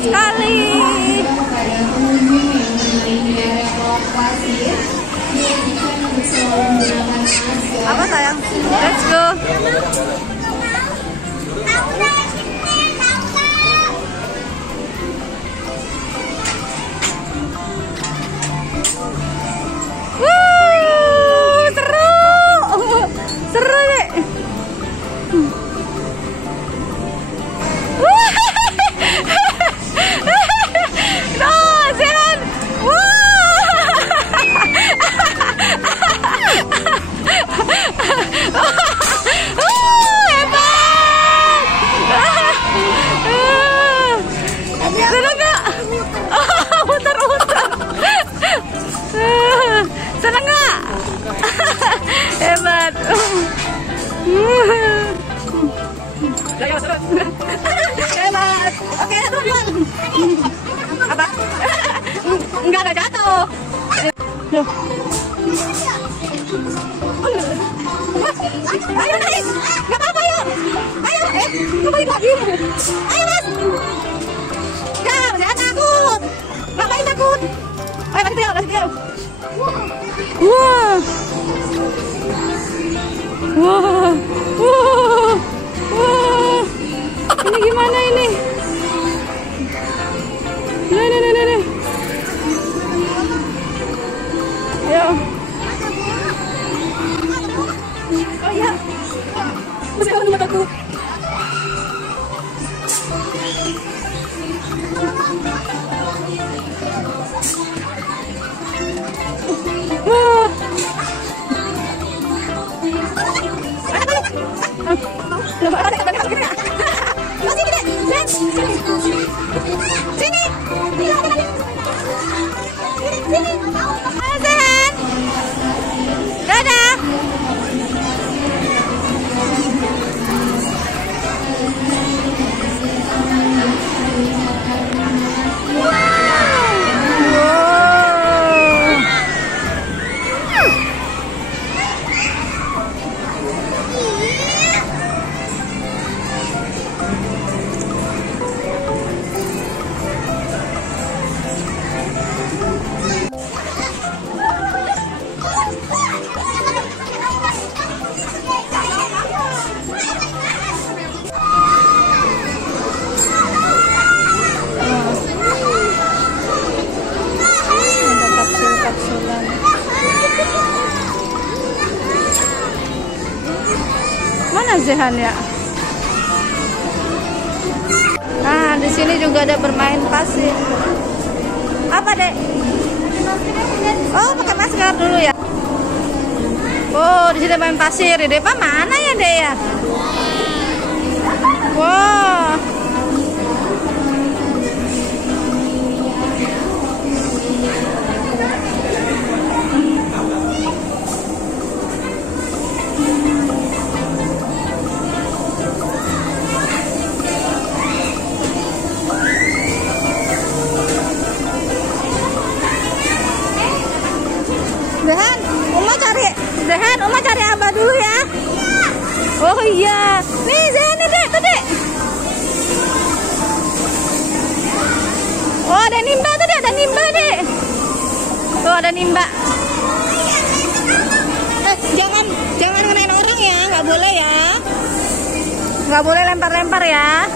sekali. Apa sayang? Let's go. Seru deh. Senang nggak? Hebat. Hebat. Oke, teman. Apa? Enggak ada jatuh. Loh. Ayo naik. Enggak apa-apa yuk. Ayo, kembali lagi. Ayo, Mas. Jangan takut. Ngapain takut? Ayo, lagi dia. Wah. Wah. Wah. Wah. Ini gimana ini? Nih. Ayo. Oh ya. Masih ada mataku. Wah. Mana Zehan ya? Nah, di sini juga ada bermain pasir. Apa, Dek? Oh, pakai masker dulu ya. Oh, di sini main pasir. Depa mana ya, Dek ya? Wow. Zehan, Oma cari Abah dulu ya. Oh iya. Nih Zehan nih, Dek, tuh, Dek. Oh, ada nimba tuh, Dek, ada nimba, Dek. Tuh ada nimba. Jangan ngenain orang ya, nggak boleh ya. Nggak boleh lempar-lempar ya.